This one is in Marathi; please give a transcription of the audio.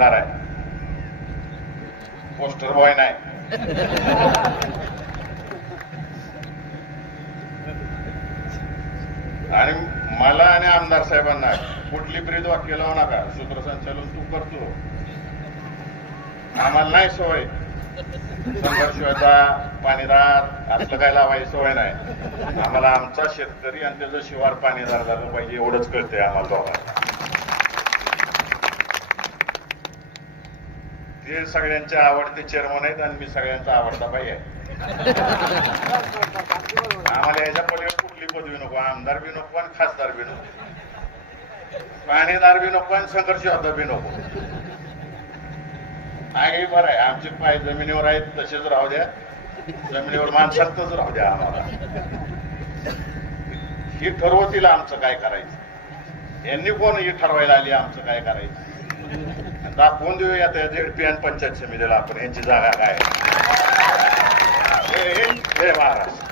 येणार आहे. पोस्टर बॉय नाही. आणि मला आणि आमदार साहेबांना कुठली ब्रीद वाक्य लावू नका. सूत्रसंचालन तू करतो. आम्हाला नाही सवय संघर्षता पाणीदार असलं काय लावायची सवय नाही. आम्हाला आमचा शेतकरी आणि त्याचं शिवार पाणीदार झालं पाहिजे एवढंच कळतंय आम्हाला दोघांना. ते सगळ्यांचे आवडते चेअरमन आहेत आणि मी सगळ्यांचा आवडता बाई आहे. आम्हाला याच्या पलीकडे कुठली पदवी नको आमदार बी नको आणि खासदार बी नको. पाणीदार बी नको आणि संघर्ष होता बी नको. आहे बरं आहे आमचे पाय जमिनीवर आहेत तसेच राहू द्या. जमिनीवर माणसातच राहू द्या आम्हाला. ही ठरवतील आमचं काय करायचं. यांनी कोण ही ठरवायला आली आमचं काय करायचं? दाखवून देऊया त्या झेडपी आणि पंचायत समितीला आपण. यांची जागा काय? जय महाराष्ट्र